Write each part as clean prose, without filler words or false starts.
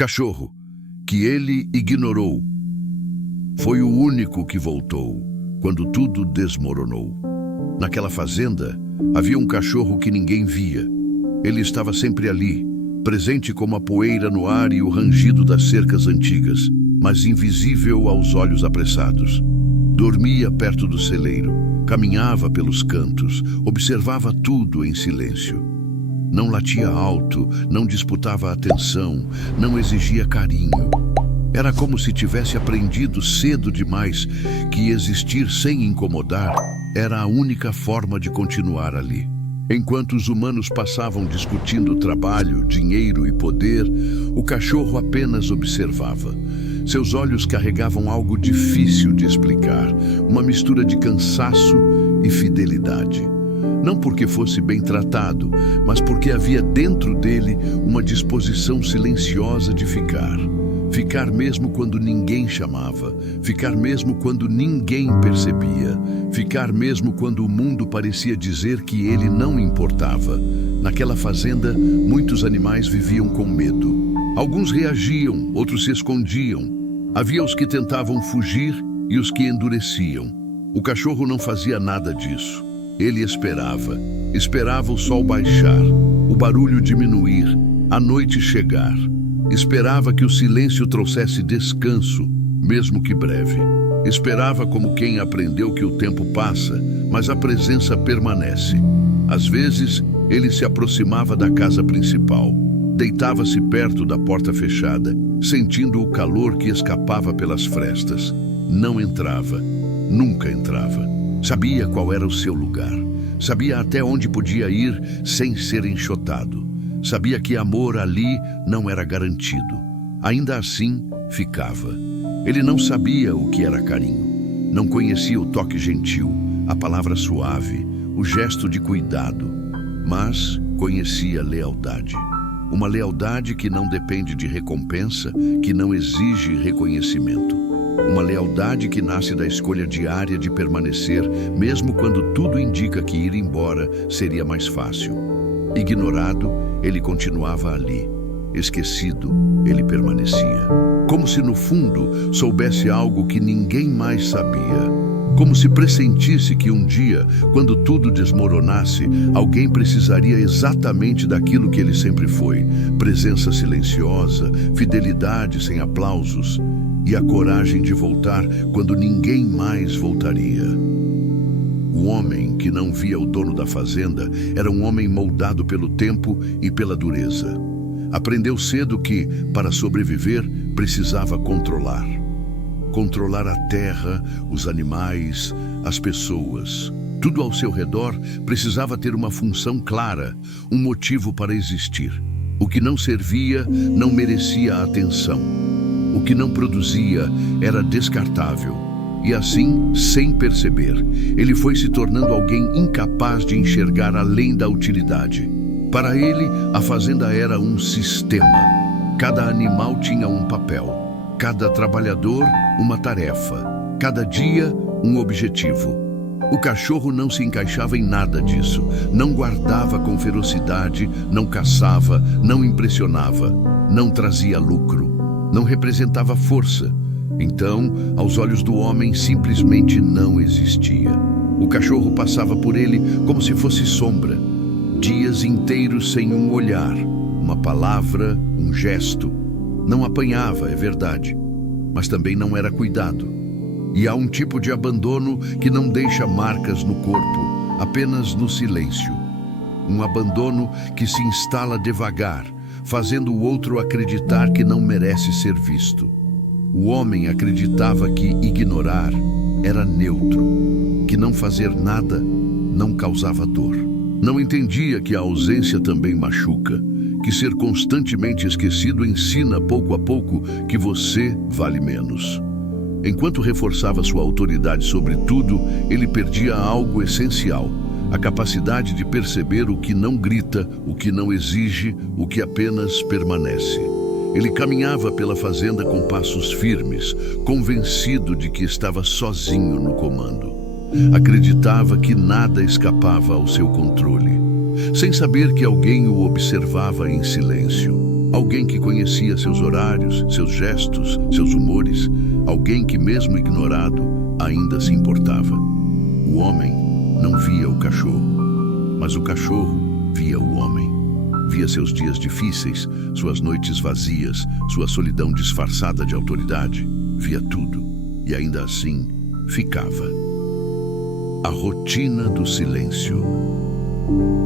Cachorro, que ele ignorou, foi o único que voltou quando tudo desmoronou. Naquela fazenda, havia um cachorro que ninguém via. Ele estava sempre ali, presente como a poeira no ar e o rangido das cercas antigas, mas invisível aos olhos apressados. Dormia perto do celeiro, caminhava pelos cantos, observava tudo em silêncio. Não latia alto, não disputava atenção, não exigia carinho. Era como se tivesse aprendido cedo demais que existir sem incomodar era a única forma de continuar ali. Enquanto os humanos passavam discutindo trabalho, dinheiro e poder, o cachorro apenas observava. Seus olhos carregavam algo difícil de explicar, uma mistura de cansaço e fidelidade. Não porque fosse bem tratado, mas porque havia dentro dele uma disposição silenciosa de ficar. Ficar mesmo quando ninguém chamava, ficar mesmo quando ninguém percebia, ficar mesmo quando o mundo parecia dizer que ele não importava. Naquela fazenda, muitos animais viviam com medo. Alguns reagiam, outros se escondiam. Havia os que tentavam fugir e os que endureciam. O cachorro não fazia nada disso. Ele esperava o sol baixar, o barulho diminuir, a noite chegar. Esperava que o silêncio trouxesse descanso, mesmo que breve. Esperava como quem aprendeu que o tempo passa, mas a presença permanece. Às vezes, ele se aproximava da casa principal. Deitava-se perto da porta fechada, sentindo o calor que escapava pelas frestas. Não entrava, nunca entrava. Sabia qual era o seu lugar. Sabia até onde podia ir sem ser enxotado. Sabia que amor ali não era garantido. Ainda assim, ficava. Ele não sabia o que era carinho. Não conhecia o toque gentil, a palavra suave, o gesto de cuidado. Mas conhecia lealdade. Uma lealdade que não depende de recompensa, que não exige reconhecimento. Uma lealdade que nasce da escolha diária de permanecer, mesmo quando tudo indica que ir embora seria mais fácil. Ignorado, ele continuava ali. Esquecido, ele permanecia. Como se no fundo soubesse algo que ninguém mais sabia. Como se pressentisse que um dia, quando tudo desmoronasse, alguém precisaria exatamente daquilo que ele sempre foi. Presença silenciosa, fidelidade sem aplausos e a coragem de voltar quando ninguém mais voltaria. O homem que não via o dono da fazenda era um homem moldado pelo tempo e pela dureza. Aprendeu cedo que, para sobreviver, precisava controlar. Controlar a terra, os animais, as pessoas. Tudo ao seu redor precisava ter uma função clara, um motivo para existir. O que não servia não merecia atenção. O que não produzia era descartável. E assim, sem perceber, ele foi se tornando alguém incapaz de enxergar além da utilidade. Para ele, a fazenda era um sistema. Cada animal tinha um papel. Cada trabalhador, uma tarefa. Cada dia, um objetivo. O cachorro não se encaixava em nada disso. Não guardava com ferocidade, não caçava, não impressionava, não trazia lucro. Não representava força. Então, aos olhos do homem, simplesmente não existia. O cachorro passava por ele como se fosse sombra. Dias inteiros sem um olhar, uma palavra, um gesto. Não apanhava, é verdade, mas também não era cuidado. E há um tipo de abandono que não deixa marcas no corpo, apenas no silêncio. Um abandono que se instala devagar, fazendo o outro acreditar que não merece ser visto. O homem acreditava que ignorar era neutro, que não fazer nada não causava dor. Não entendia que a ausência também machuca, que ser constantemente esquecido ensina pouco a pouco que você vale menos. Enquanto reforçava sua autoridade sobre tudo, ele perdia algo essencial, a capacidade de perceber o que não grita, o que não exige, o que apenas permanece. Ele caminhava pela fazenda com passos firmes, convencido de que estava sozinho no comando. Acreditava que nada escapava ao seu controle, sem saber que alguém o observava em silêncio. Alguém que conhecia seus horários, seus gestos, seus humores. Alguém que, mesmo ignorado, ainda se importava. O homem não via o cachorro, mas o cachorro via o homem. Via seus dias difíceis, suas noites vazias, sua solidão disfarçada de autoridade. Via tudo e ainda assim ficava. A rotina do silêncio.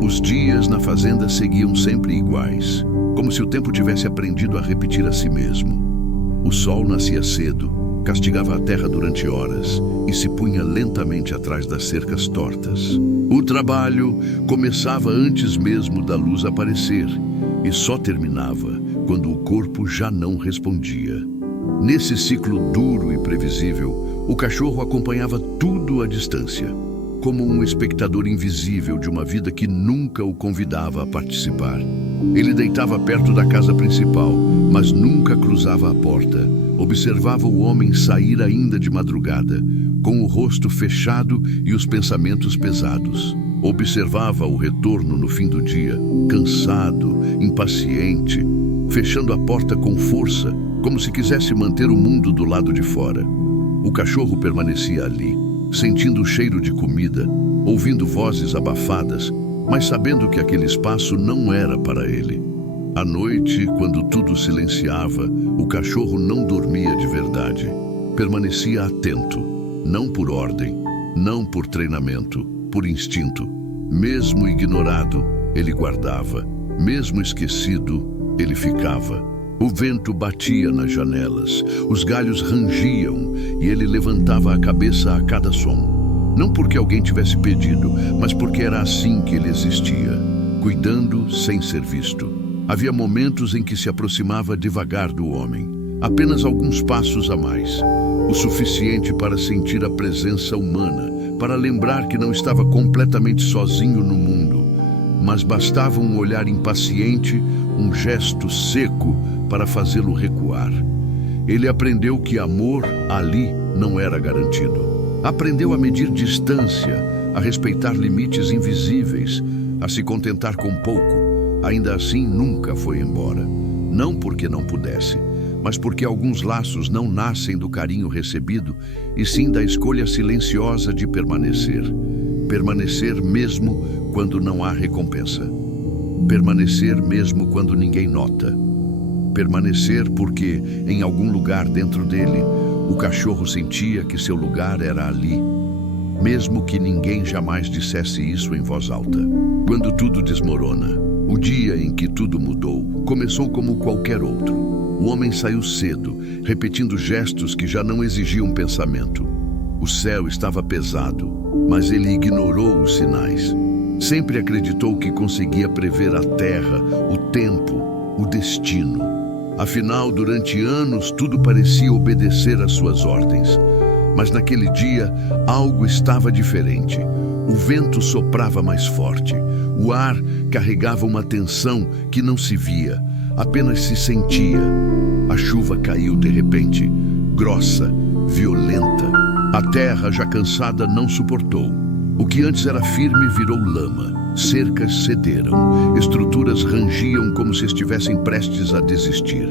Os dias na fazenda seguiam sempre iguais, como se o tempo tivesse aprendido a repetir a si mesmo. O sol nascia cedo, castigava a terra durante horas e se punha lentamente atrás das cercas tortas. O trabalho começava antes mesmo da luz aparecer e só terminava quando o corpo já não respondia. Nesse ciclo duro e previsível, o cachorro acompanhava tudo à distância, como um espectador invisível de uma vida que nunca o convidava a participar. Ele deitava perto da casa principal, mas nunca cruzava a porta. Observava o homem sair ainda de madrugada, com o rosto fechado e os pensamentos pesados. Observava o retorno no fim do dia, cansado, impaciente, fechando a porta com força, como se quisesse manter o mundo do lado de fora. O cachorro permanecia ali, sentindo o cheiro de comida, ouvindo vozes abafadas, mas sabendo que aquele espaço não era para ele. À noite, quando tudo silenciava, o cachorro não dormia de verdade. Permanecia atento, não por ordem, não por treinamento, por instinto. Mesmo ignorado, ele guardava. Mesmo esquecido, ele ficava. O vento batia nas janelas, os galhos rangiam e ele levantava a cabeça a cada som. Não porque alguém tivesse pedido, mas porque era assim que ele existia, cuidando sem ser visto. Havia momentos em que se aproximava devagar do homem, apenas alguns passos a mais, o suficiente para sentir a presença humana, para lembrar que não estava completamente sozinho no mundo, mas bastava um olhar impaciente, um gesto seco para fazê-lo recuar. Ele aprendeu que amor ali não era garantido. Aprendeu a medir distância, a respeitar limites invisíveis, a se contentar com pouco. Ainda assim, nunca foi embora. Não porque não pudesse, mas porque alguns laços não nascem do carinho recebido, e sim da escolha silenciosa de permanecer. Permanecer mesmo quando não há recompensa. Permanecer mesmo quando ninguém nota. Permanecer porque, em algum lugar dentro dele, o cachorro sentia que seu lugar era ali, mesmo que ninguém jamais dissesse isso em voz alta. Quando tudo desmorona, o dia em que tudo mudou, começou como qualquer outro. O homem saiu cedo, repetindo gestos que já não exigiam pensamento. O céu estava pesado, mas ele ignorou os sinais. Sempre acreditou que conseguia prever a terra, o tempo, o destino. Afinal, durante anos, tudo parecia obedecer às suas ordens. Mas naquele dia, algo estava diferente. O vento soprava mais forte. O ar carregava uma tensão que não se via, apenas se sentia. A chuva caiu de repente, grossa, violenta. A terra, já cansada, não suportou. O que antes era firme virou lama. Cercas cederam, estruturas rangiam como se estivessem prestes a desistir.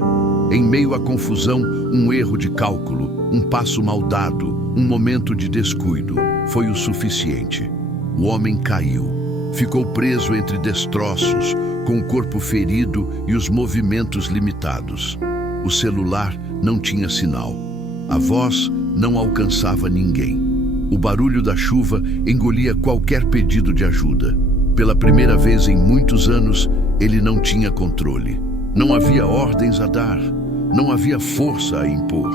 Em meio à confusão, um erro de cálculo, um passo mal dado, um momento de descuido, foi o suficiente. O homem caiu, ficou preso entre destroços, com o corpo ferido e os movimentos limitados. O celular não tinha sinal. A voz não alcançava ninguém. O barulho da chuva engolia qualquer pedido de ajuda. Pela primeira vez em muitos anos, ele não tinha controle. Não havia ordens a dar, não havia força a impor.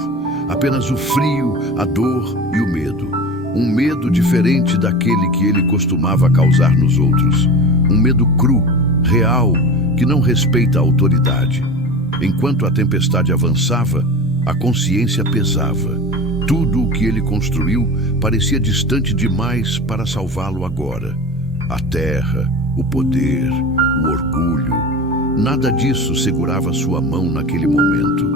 Apenas o frio, a dor e o medo. Um medo diferente daquele que ele costumava causar nos outros. Um medo cru, real, que não respeita a autoridade. Enquanto a tempestade avançava, a consciência pesava. Tudo o que ele construiu parecia distante demais para salvá-lo agora. A terra, o poder, o orgulho, nada disso segurava sua mão naquele momento.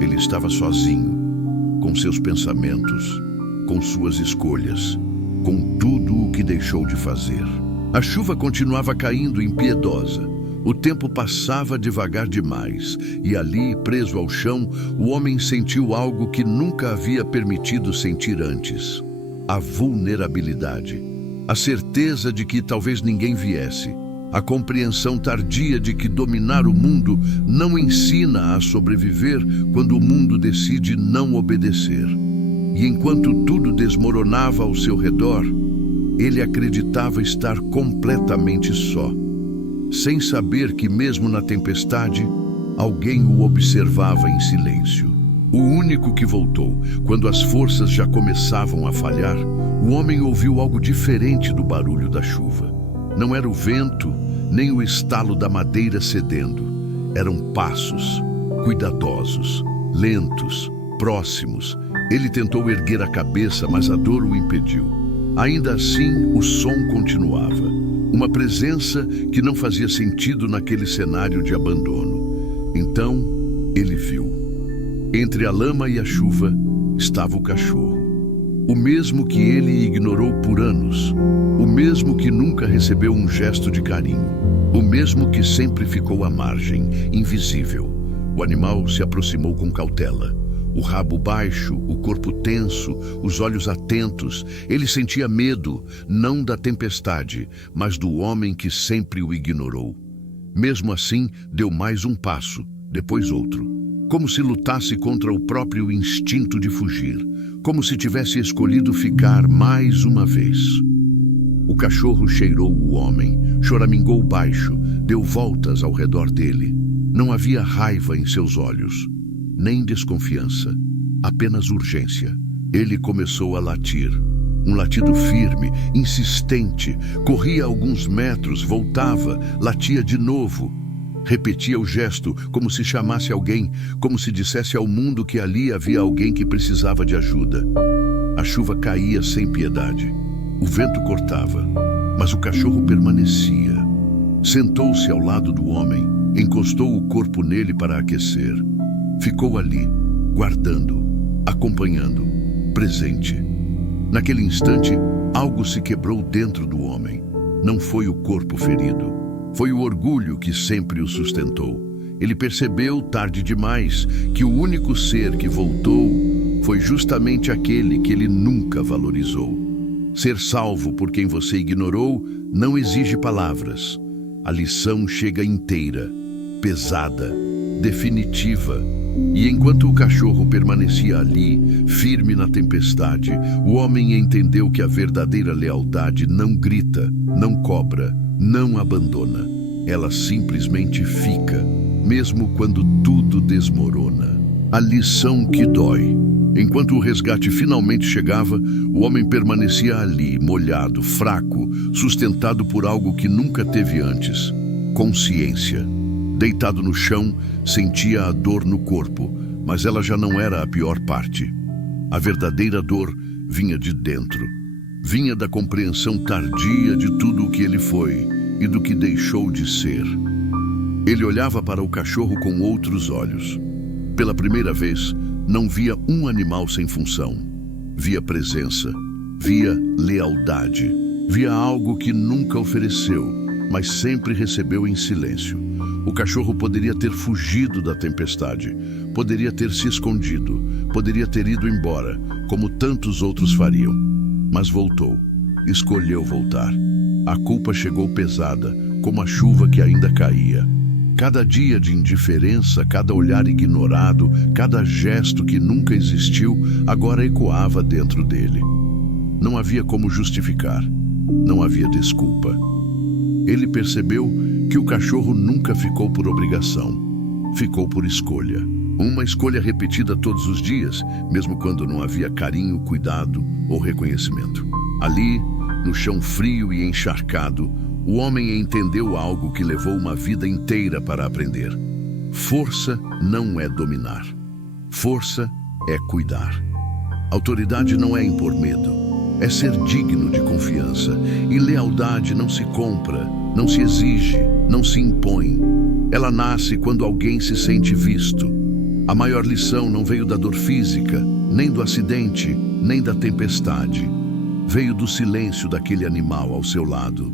Ele estava sozinho, com seus pensamentos, com suas escolhas, com tudo o que deixou de fazer. A chuva continuava caindo impiedosa. O tempo passava devagar demais, e ali, preso ao chão, o homem sentiu algo que nunca havia permitido sentir antes: a vulnerabilidade, a certeza de que talvez ninguém viesse, a compreensão tardia de que dominar o mundo não ensina a sobreviver quando o mundo decide não obedecer. E enquanto tudo desmoronava ao seu redor, ele acreditava estar completamente só, sem saber que mesmo na tempestade, alguém o observava em silêncio. O único que voltou, quando as forças já começavam a falhar, o homem ouviu algo diferente do barulho da chuva. Não era o vento, nem o estalo da madeira cedendo. Eram passos, cuidadosos, lentos, próximos. Ele tentou erguer a cabeça, mas a dor o impediu. Ainda assim, o som continuava. Uma presença que não fazia sentido naquele cenário de abandono. Então, ele viu. Entre a lama e a chuva estava o cachorro. O mesmo que ele ignorou por anos. O mesmo que nunca recebeu um gesto de carinho. O mesmo que sempre ficou à margem, invisível. O animal se aproximou com cautela. O rabo baixo, o corpo tenso, os olhos atentos. Ele sentia medo, não da tempestade, mas do homem que sempre o ignorou. Mesmo assim, deu mais um passo, depois outro. Como se lutasse contra o próprio instinto de fugir. Como se tivesse escolhido ficar mais uma vez. O cachorro cheirou o homem, choramingou baixo, deu voltas ao redor dele. Não havia raiva em seus olhos. Nem desconfiança, apenas urgência. Ele começou a latir. Um latido firme, insistente. Corria alguns metros, voltava, latia de novo. Repetia o gesto, como se chamasse alguém, como se dissesse ao mundo que ali havia alguém que precisava de ajuda. A chuva caía sem piedade. O vento cortava, mas o cachorro permanecia. Sentou-se ao lado do homem, encostou o corpo nele para aquecer. Ficou ali, guardando, acompanhando, presente. Naquele instante, algo se quebrou dentro do homem. Não foi o corpo ferido. Foi o orgulho que sempre o sustentou. Ele percebeu, tarde demais, que o único ser que voltou foi justamente aquele que ele nunca valorizou. Ser salvo por quem você ignorou não exige palavras. A lição chega inteira, pesada, definitiva. E enquanto o cachorro permanecia ali, firme na tempestade, o homem entendeu que a verdadeira lealdade não grita, não cobra, não abandona. Ela simplesmente fica, mesmo quando tudo desmorona. A lição que dói. Enquanto o resgate finalmente chegava, o homem permanecia ali, molhado, fraco, sustentado por algo que nunca teve antes: consciência. Deitado no chão, sentia a dor no corpo, mas ela já não era a pior parte. A verdadeira dor vinha de dentro. Vinha da compreensão tardia de tudo o que ele foi e do que deixou de ser. Ele olhava para o cachorro com outros olhos. Pela primeira vez, não via um animal sem função. Via presença, via lealdade, via algo que nunca ofereceu, mas sempre recebeu em silêncio. O cachorro poderia ter fugido da tempestade, poderia ter se escondido, poderia ter ido embora, como tantos outros fariam. Mas voltou, escolheu voltar. A culpa chegou pesada, como a chuva que ainda caía. Cada dia de indiferença, cada olhar ignorado, cada gesto que nunca existiu, agora ecoava dentro dele. Não havia como justificar, não havia desculpa. Ele percebeu que o cachorro nunca ficou por obrigação, ficou por escolha. Uma escolha repetida todos os dias, mesmo quando não havia carinho, cuidado ou reconhecimento. Ali, no chão frio e encharcado, o homem entendeu algo que levou uma vida inteira para aprender. Força não é dominar. Força é cuidar. Autoridade não é impor medo. É ser digno de confiança. E lealdade não se compra, não se exige, não se impõe. Ela nasce quando alguém se sente visto. A maior lição não veio da dor física, nem do acidente, nem da tempestade. Veio do silêncio daquele animal ao seu lado.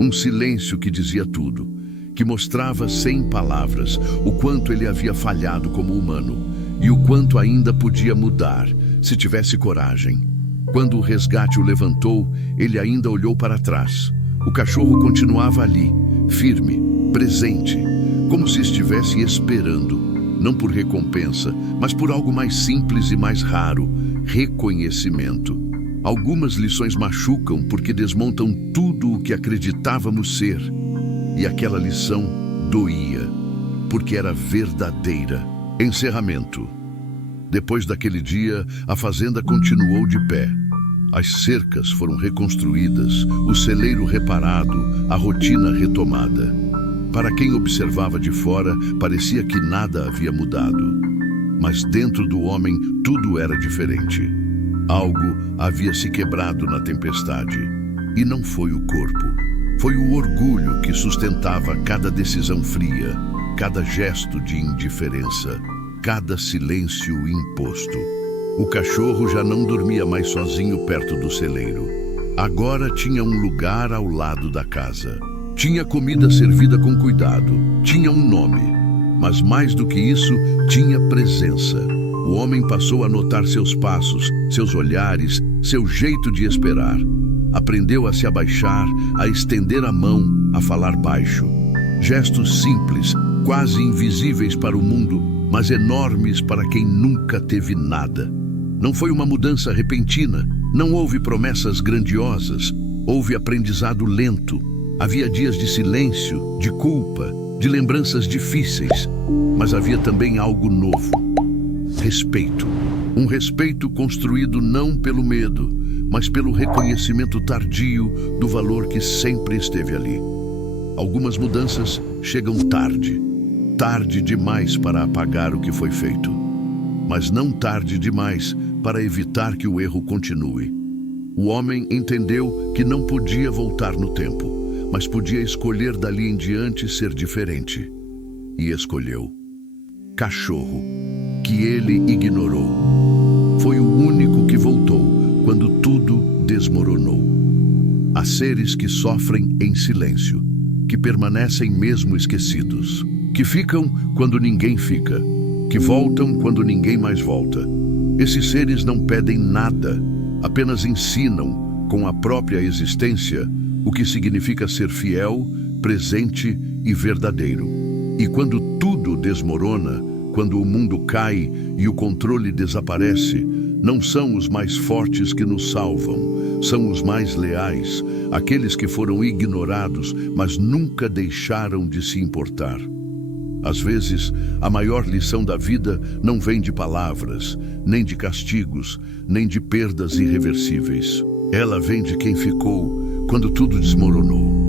Um silêncio que dizia tudo, que mostrava sem palavras o quanto ele havia falhado como humano e o quanto ainda podia mudar se tivesse coragem. Quando o resgate o levantou, ele ainda olhou para trás. O cachorro continuava ali, firme, presente, como se estivesse esperando, não por recompensa, mas por algo mais simples e mais raro: reconhecimento. Algumas lições machucam porque desmontam tudo o que acreditávamos ser. E aquela lição doía, porque era verdadeira. Encerramento. Depois daquele dia, a fazenda continuou de pé. As cercas foram reconstruídas, o celeiro reparado, a rotina retomada. Para quem observava de fora, parecia que nada havia mudado. Mas dentro do homem, tudo era diferente. Algo havia se quebrado na tempestade. E não foi o corpo. Foi o orgulho que sustentava cada decisão fria, cada gesto de indiferença, cada silêncio imposto. O cachorro já não dormia mais sozinho perto do celeiro. Agora tinha um lugar ao lado da casa. Tinha comida servida com cuidado, tinha um nome. Mas mais do que isso, tinha presença. O homem passou a notar seus passos, seus olhares, seu jeito de esperar. Aprendeu a se abaixar, a estender a mão, a falar baixo. Gestos simples, quase invisíveis para o mundo, mas enormes para quem nunca teve nada. Não foi uma mudança repentina, não houve promessas grandiosas, houve aprendizado lento. Havia dias de silêncio, de culpa, de lembranças difíceis, mas havia também algo novo: respeito. Um respeito construído não pelo medo, mas pelo reconhecimento tardio do valor que sempre esteve ali. Algumas mudanças chegam tarde, tarde demais para apagar o que foi feito, mas não tarde demais para evitar que o erro continue. O homem entendeu que não podia voltar no tempo, mas podia escolher dali em diante ser diferente. E escolheu. Cachorro, que ele ignorou. Foi o único que voltou quando tudo desmoronou. Há seres que sofrem em silêncio, que permanecem mesmo esquecidos, que ficam quando ninguém fica, que voltam quando ninguém mais volta. Esses seres não pedem nada, apenas ensinam, com a própria existência, o que significa ser fiel, presente e verdadeiro. E quando tudo desmorona, quando o mundo cai e o controle desaparece, não são os mais fortes que nos salvam, são os mais leais, aqueles que foram ignorados, mas nunca deixaram de se importar. Às vezes, a maior lição da vida não vem de palavras, nem de castigos, nem de perdas irreversíveis. Ela vem de quem ficou quando tudo desmoronou.